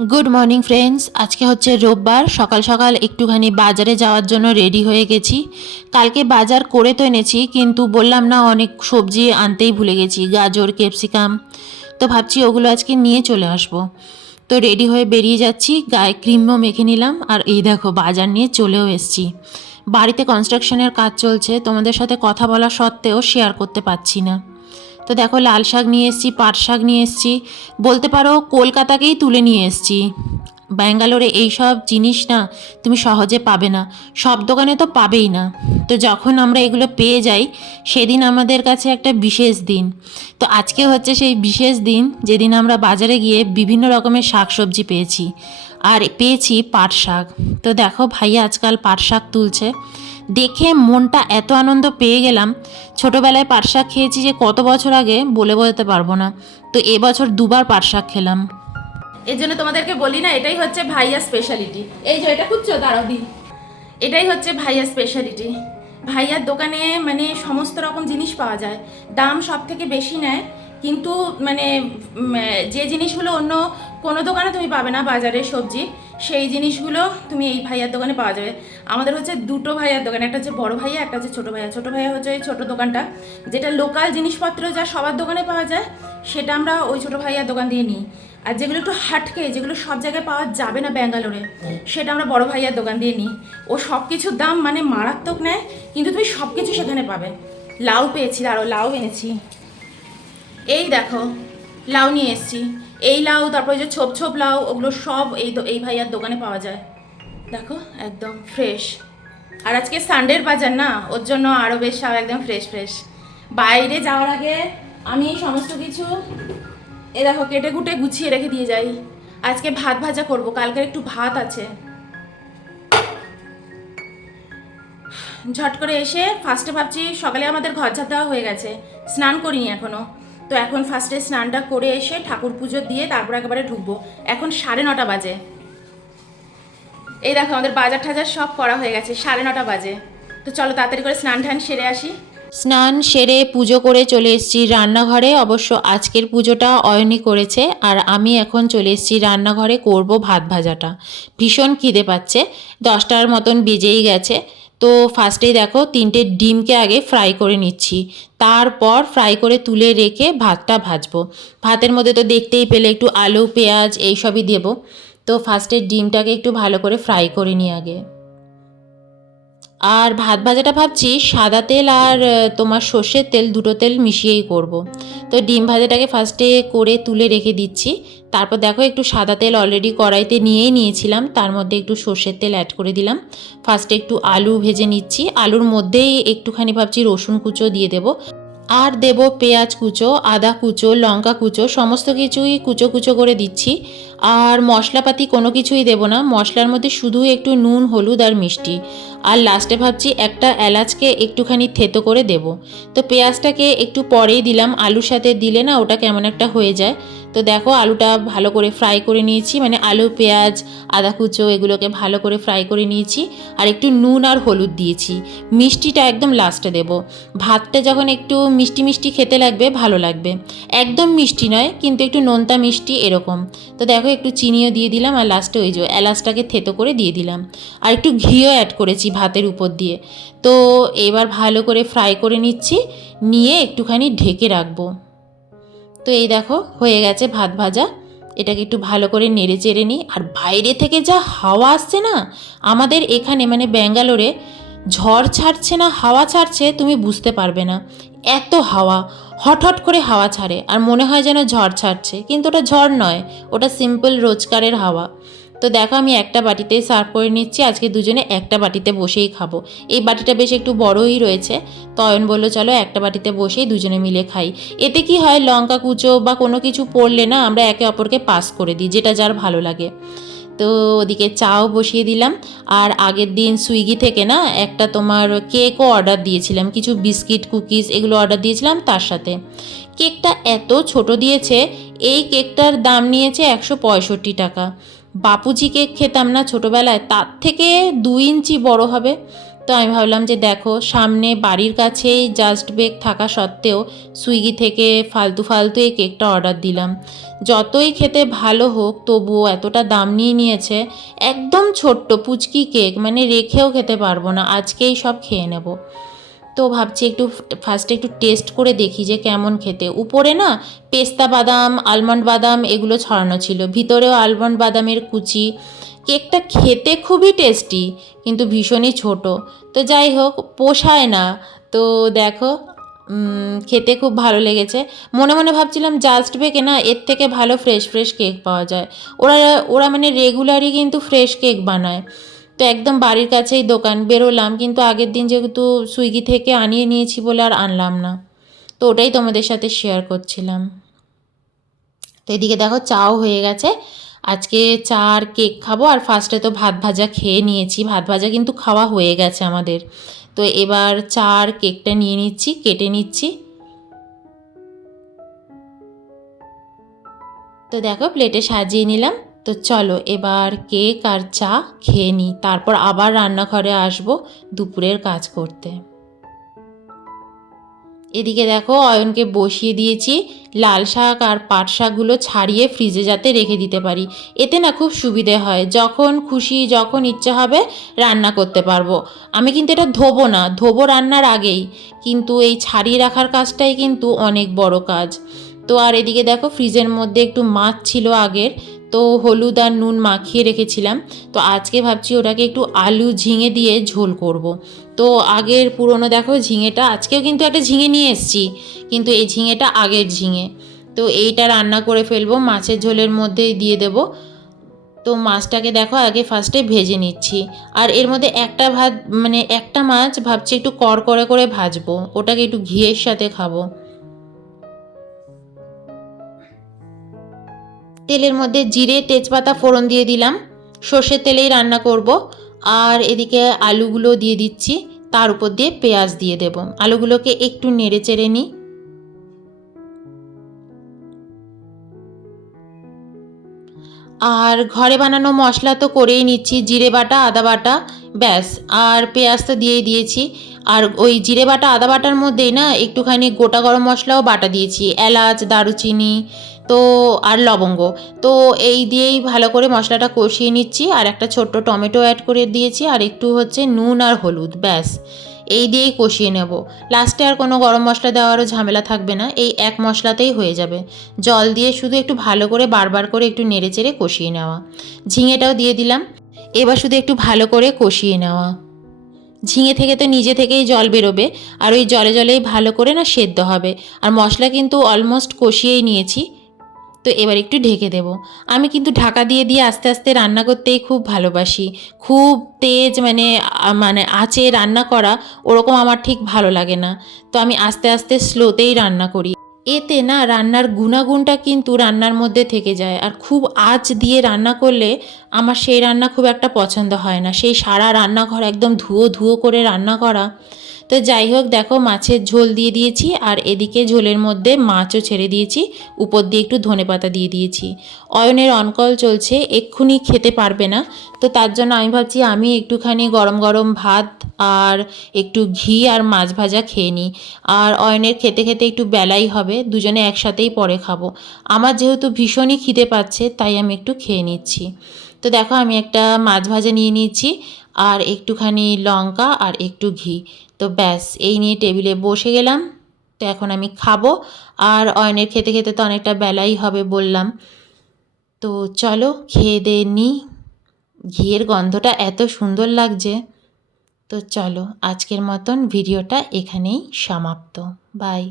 Good morning friends আজকে হচ্ছে রোববার। সকাল সকাল একটুখানি বাজারে যাওয়ার জন্য রেডি হয়ে গেছি। কালকে বাজার করে তো এনেছি, কিন্তু বললাম না, অনেক সবজি আনতেই ভুলে গেছি, গাজর, ক্যাপসিকাম। তো ভাবছি ওগুলো আজকে নিয়ে চলে আসব। তো রেডি হয়ে বেরিয়ে যাচ্ছি, গায়ে ক্রিমও মেখে নিলাম, আর এই দেখো, বাজার নিয়ে চলেও এসছি। বাড়িতে কনস্ট্রাকশনের কাজ চলছে, তোমাদের সাথে কথা বলা সত্ত্বেও শেয়ার করতে পারছি না। তো দেখো, লাল শাক নিয়ে এসেছি, পাট শাক নিয়ে এসেছি। বলতে পারো, কলকাতাকেই তুলে নিয়ে এসেছি। ব্যাঙ্গালোরে এইসব জিনিস না তুমি সহজে পাবে না। সব দোকানে তো পাবেই না। তো যখন আমরা এগুলো পেয়ে যাই, সেদিন আমাদের কাছে একটা বিশেষ দিন। তো আজকে হচ্ছে সেই বিশেষ দিন, যেদিন আমরা বাজারে গিয়ে বিভিন্ন রকমের শাক সবজি পেয়েছি। আর পেয়েছি পাট শাক। তো দেখো ভাইয়া আজকাল পাট শাক তুলছে। দেখে মনটা এত আনন্দ পেয়ে গেলাম। ছোটোবেলায় পাট শাক খেয়েছি যে কত বছর আগে বলে বলতে পারব না। তো এবছর দুবার পাট শাক খেলাম। এর জন্য তোমাদেরকে বলি না, এটাই হচ্ছে ভাইয়া স্পেশালিটি এই যে এটা খুঁজছো? দাঁড়াও দি এটাই হচ্ছে ভাইয়া স্পেশালিটি ভাইয়ার দোকানে মানে সমস্ত রকম জিনিস পাওয়া যায়। দাম সব থেকে বেশি নেয়। কিন্তু মানে যে জিনিসগুলো অন্য কোনো দোকানে তুমি পাবে না বাজারে সবজি। সেই জিনিসগুলো তুমি এই ভাইয়ার দোকানে পাওয়া যাবে। আমাদের হচ্ছে দুটো ভাইয়ার দোকান, একটা হচ্ছে বড় ভাইয়া, একটা হচ্ছে ছোটো ভাইয়া। ছোটো ভাইয়া হচ্ছে ওই ছোটো দোকানটা, যেটা লোকাল জিনিসপত্র যা সবার দোকানে পাওয়া যায়, সেটা আমরা ওই ছোটো ভাইয়ার দোকান দিয়ে নিই। আর যেগুলো একটু হাটকে, যেগুলো সব জায়গায় পাওয়া যাবে না ব্যাঙ্গালোরে, সেটা আমরা বড় ভাইয়ার দোকান দিয়ে নিই। ও সব কিছুর দাম মানে মারাত্মক নেয়, কিন্তু তুমি সব কিছু সেখানে পাবে। লাউ পেয়েছি আরও লাউ এনেছি। এই দেখো লাউ নিয়ে এসেছি। এই লাউ, তারপরে যে ছোপ ছোপ লাউ, ওগুলো সব এই এই ভাইয়ার দোকানে পাওয়া যায়। দেখো, একদম ফ্রেশ আর আজকে সানডের বাজার না, ওর জন্য আরও বেশ সব একদম ফ্রেশ ফ্রেশ বাইরে যাওয়ার আগে আমি সমস্ত কিছু, এ দেখো, কেটে কুটে গুছিয়ে রেখে দিয়ে যাই। আজকে ভাত ভাজা করব, কালকের একটু ভাত আছে। ঝট করে এসে ফার্স্টে ভাবছি সকালে আমাদের ঘর ঝাঁপ দেওয়া হয়ে গেছে। স্নান করিনি এখনও। তো এখন ফার্স্টে স্নানটা করে এসে ঠাকুর পুজো দিয়ে তারপর একেবারে ঢুকবো। এখন সাড়ে নটা বাজে। এই দেখো, আমাদের বাজার টাজার সব করা হয়ে গেছে, সাড়ে নটা বাজে। তো চলো তাড়াতাড়ি করে স্নান টান সেরে আসি। স্নান সেরে পুজো করে চলে এসেছি রান্নাঘরে, অবশ্য আজকের পুজোটা অয়নি করেছে, আর আমি এখন চলে এসেছি রান্নাঘরে করব ভাত ভাজাটা। ভীষণ খিদে পাচ্ছে, দশটার মতন বেজেই গেছে। তো ফার্স্টেই দেখো তিনটে ডিমকে আগে ফ্রাই করে নিচ্ছি। তারপর ফ্রাই করে তুলে রেখে ভাতটা ভাজবো। ভাতের মধ্যে তো দেখতেই পেলে একটু আলু, পেঁয়াজ, এইসবই দেবো। তো ফার্স্টে ডিমটাকে একটু ভালো করে ফ্রাই করে নিই আগে। আর ভাত ভাজাটা ভাবছি সাদা তেল আর তোমার সর্ষের তেল, দুটো তেল মিশিয়েই করব। তো ডিম ভাজাটাকে ফার্স্টে করে তুলে রেখে দিচ্ছি। তারপর দেখো একটু সাদা তেল অলরেডি কড়াইতে নিয়েই নিয়েছিলাম, তার মধ্যে একটু সর্ষের তেল অ্যাড করে দিলাম। ফার্স্টে একটু আলু ভেজে নিচ্ছি, আলুর মধ্যেই একটুখানি ভাবছি রসুন কুচো দিয়ে দেবো। আর দেব পেঁয়াজ কুচো, আদা কুচো, লঙ্কা কুচো, সমস্ত কিছুই কুচো কুচো করে দিচ্ছি। আর মশলাপাতি কোনো কিছুই দেব না, মশলার মধ্যে শুধু একটু নুন, হলুদ আর মিষ্টি। আর লাস্টে ভাবছি একটা এলাচকে একটুখানি থেতো করে দেব। তো পেঁয়াজটাকে একটু পরেই দিলাম। আলুর সাথে দিলে না ওটা কেমন একটা হয়ে যায়। তো দেখো আলুটা ভালো করে ফ্রাই করে নিয়েছি। মানে আলু, পেঁয়াজ, আদা কুচো এগুলোকে ভালো করে ফ্রাই করে নিয়েছি। আর একটু নুন আর হলুদ দিয়েছি। মিষ্টিটা একদম লাস্টে দেব। ভাতটা যখন একটু মিষ্টি মিষ্টি খেতে লাগবে, ভালো লাগবে। একদম মিষ্টি নয়, কিন্তু একটু নোনতা মিষ্টি এরকম। তো দেখো একটু চিনিও দিয়ে দিলাম। আর লাস্টে ওই যে এলাচটাকে থেতো করে দিয়ে দিলাম। আর একটু ঘিও অ্যাড করেছি। ভাতের উপর দিয়ে। তো এবার ভালো করে ফ্রাই করে নিচ্ছি, নিয়ে একটুখানি ঢেকে রাখব। তো এই দেখো, হয়ে গেছে ভাত ভাজা। এটাকে একটু ভালো করে নেড়ে চেড়ে নিই। আর বাইরে থেকে যা হাওয়া আসছে না, আমাদের এখানে মানে ব্যাঙ্গালোরে ঝড় ছাড়ছে না, হাওয়া ছাড়ছে, তুমি বুঝতে পারবে না। এত হাওয়া হট করে হাওয়া ছাড়ে। আর মনে হয় যেন ঝড় ছাড়ছে। কিন্তু ওটা ঝড় নয়, ওটা সিম্পল রোজকারের হাওয়া। তো দেখো আমি একটা বাটিতেই সার্ভ করে নিচ্ছি। আজকে দুজনে একটা বাটিতে বসেই খাব। এই বাটিটা বেশ একটু বড়ই রয়েছে। তয়ন বলল, চলো একটা বাটিতে বসেই দুজনে মিলে খাই। এতে কি হয়, লঙ্কা কুচো বা কোনো কিছু পড়লে না আমরা একে অপরকে পাস করে দিই, যেটা যার ভালো লাগে। তো ওদিকে চাও বসিয়ে দিলাম। আর আগের দিন সুইগি থেকে না একটা তোমার কেকও অর্ডার দিয়েছিলাম। কিছু বিস্কিট, কুকিজ এগুলো অর্ডার দিয়েছিলাম তার সাথে। কেকটা এত ছোট দিয়েছে, এই কেকটার দাম নিয়েছে একশো পঁয়ষট্টি টাকা। বাপুজি কেক খেতাম না ছোটোবেলায়, তার থেকে দু ইঞ্চি বড় হবে। তো আমি ভাবলাম যে দেখো, সামনে বাড়ির কাছেই জাস্ট বেগ থাকা সত্ত্বেও সুইগি থেকে ফালতু ফালতু এই কেকটা অর্ডার দিলাম। যতই খেতে ভালো হোক, তবুও এতটা দাম নিয়ে নিয়েছে, একদম ছোট্ট পুচকি কেক মানে রেখেও খেতে পারব না, আজকেই সব খেয়ে নেব। তো ভাবছি একটু ফার্স্টে একটু টেস্ট করে দেখি যে কেমন খেতে। উপরে না পেস্তা বাদাম আলমন্ড বাদাম এগুলো ছড়ানো ছিল। ভিতরেও আলমন্ড বাদামের কুচি। কেকটা খেতে খুবই টেস্টি কিন্তু ভীষণই ছোট। তো যাই হোক, পোষায় না। তো দেখো খেতে খুব ভালো লেগেছে। মনে মনে ভাবছিলাম জাস্ট বেকে না এর থেকে ভালো ফ্রেশ ফ্রেশ কেক পাওয়া যায়। ওরা ওরা মানে রেগুলারই কিন্তু ফ্রেশ কেক বানায়। তো একদম বাড়ির কাছেই দোকান, বেরোলাম। কিন্তু আগের দিন যেহেতু সুইগি থেকে আনিয়ে নিয়েছি বলে আর আনলাম না। তো ওটাই তোমাদের সাথে শেয়ার করছিলাম। তো এদিকে দেখো চাও হয়ে গেছে। আজকে চা আর কেক খাব। আর ফার্স্টে তো ভাত ভাজা খেয়ে নিয়েছি। ভাত ভাজা কিন্তু খাওয়া হয়ে গেছে আমাদের। তো এবার চা আর কেকটা নিয়ে নিচ্ছি, কেটে নিচ্ছি। তো দেখো প্লেটে সাজিয়ে নিলাম। তো চলো এবার কেক আর চা খেয়ে নিই। তারপর আবার রান্নাঘরে আসব দুপুরের কাজ করতে। এদিকে দেখো অয়নকে বসিয়ে দিয়েছি লাল শাক আর পাট শাকগুলো ছাড়িয়ে ফ্রিজে যাতে রেখে দিতে পারি। এতে না খুব সুবিধে হয়। যখন খুশি, যখন ইচ্ছে হবে রান্না করতে পারব। আমি কিন্তু এটা ধোবো না, ধোবো রান্নার আগেই। কিন্তু এই ছাড়িয়ে রাখার কাজটাই কিন্তু অনেক বড় কাজ। তো আর এদিকে দেখো ফ্রিজের মধ্যে একটু মাছ ছিল আগের, তো হলুদ আর নুন মাখিয়ে রেখেছিলাম। তো আজকে ভাবছি ওটাকে একটু আলু ঝিঙে দিয়ে ঝোল করব। তো আগের পুরনো দেখো ঝিঙেটা, আজকেও কিন্তু একটা ঝিঙে নিয়ে এসেছি, কিন্তু এই ঝিঙেটা আগের ঝিঙে। তো এইটা রান্না করে ফেলব, মাছের ঝোলের মধ্যেই দিয়ে দেবো। তো মাছটাকে দেখো আগে ফার্স্টে ভেজে নিচ্ছি। আর এর মধ্যে একটা ভাত মানে একটা মাছ ভাবছি একটু করে করে ভাজবো, ওটাকে একটু ঘিয়ের সাথে খাব। তেলের মধ্যে জিরে, তেজপাতা, ফোড়ন দিয়ে দিলাম। সর্ষের তেলেই রান্না করব। আর এদিকে আলুগুলো দিয়ে দিচ্ছি। তার উপর দিয়ে পেঁয়াজ দিয়ে দেব। আলুগুলোকে একটু নেড়ে চেড়ে নিই। আর ঘরে বানানো মশলা তো করেই নিচ্ছি, জিরে বাটা, আদা বাটা, ব্যাস। আর পেঁয়াজ তো দিয়েই দিয়েছি। আর ওই জিরে বাটা, আদা বাটার মধ্যেই না একটুখানি গোটা গরম মশলাও বাটা দিয়েছি। এলাচ, দারুচিনি, তো আর লবঙ্গ। তো এই দিয়েই ভালো করে মশলাটা কষিয়ে নিচ্ছি। আর একটা ছোট্ট টমেটো অ্যাড করে দিয়েছি। আর একটু হচ্ছে নুন আর হলুদ, ব্যাস। এই দিয়েই কষিয়ে নেব। লাস্টে আর কোনো গরম মশলা দেওয়ারও ঝামেলা থাকবে না, এই এক মশলাতেই হয়ে যাবে। জল দিয়ে শুধু একটু ভালো করে বারবার করে একটু নেড়ে চেড়ে কষিয়ে নেওয়া। ঝিঙেটাও দিয়ে দিলাম, এবার শুধু একটু ভালো করে কষিয়ে নেওয়া। ঝিঙে থেকে তো নিজে থেকেই জল বেরোবে, আর ওই জলে জলেই ভালো করে না সেদ্ধ হবে। আর মশলা কিন্তু অলমোস্ট কষিয়েই নিয়েছি। তো এবার একটু ঢেকে দেব। আমি কিন্তু ঢাকা দিয়ে দিয়ে আস্তে আস্তে রান্না করতেই খুব ভালোবাসি। খুব তেজ মানে মানে আঁচে রান্না করা ওরকম আমার ঠিক ভালো লাগে না। তো আমি আস্তে আস্তে স্লোতেই রান্না করি। এতে না রান্নার গুণাগুণটা কিন্তু রান্নার মধ্যে থেকে যায়। আর খুব আঁচ দিয়ে রান্না করলে আমার সেই রান্না খুব একটা পছন্দ হয় না। সেই সারা রান্নাঘর একদম ধুয়ো ধুয়ো করে রান্না করা। তো যাই হোক, দেখো মাছের ঝোল দিয়ে দিয়েছি আর এদিকে ঝোলের মধ্যে মাছও ছেড়ে দিয়েছি। উপর দিয়ে একটু ধনেপাতা দিয়ে দিয়েছি। অয়নের অনকল চলছে, এক্ষুনি খেতে পারবে না। তো তার জন্য আমি ভাবছি আমি একটুখানি গরম গরম ভাত আর একটু ঘি আর মাছ ভাজা খেয়ে নিই। আর অয়নের খেতে খেতে একটু বেলাই হবে, দুজনে একসাথেই পরে খাব। আমার যেহেতু ভীষণই খিদে পাচ্ছে, তাই আমি একটু খেয়ে নিচ্ছি। তো দেখো আমি একটা মাছ ভাজা নিয়ে নিয়েছি, আর একটুখানি লঙ্কা আর একটু ঘি। তো ব্যাস, এই নিয়ে টেবিলে বসে গেলাম। তো এখন আমি খাব। আর অয়নের খেতে খেতে তো অনেকটা বেলাই হবে বললাম। তো চলো খেয়ে দে নিই ঘিয়ের গন্ধটা এত সুন্দর লাগছে। তো চলো আজকের মতন ভিডিওটা এখানেই সমাপ্ত। বাই।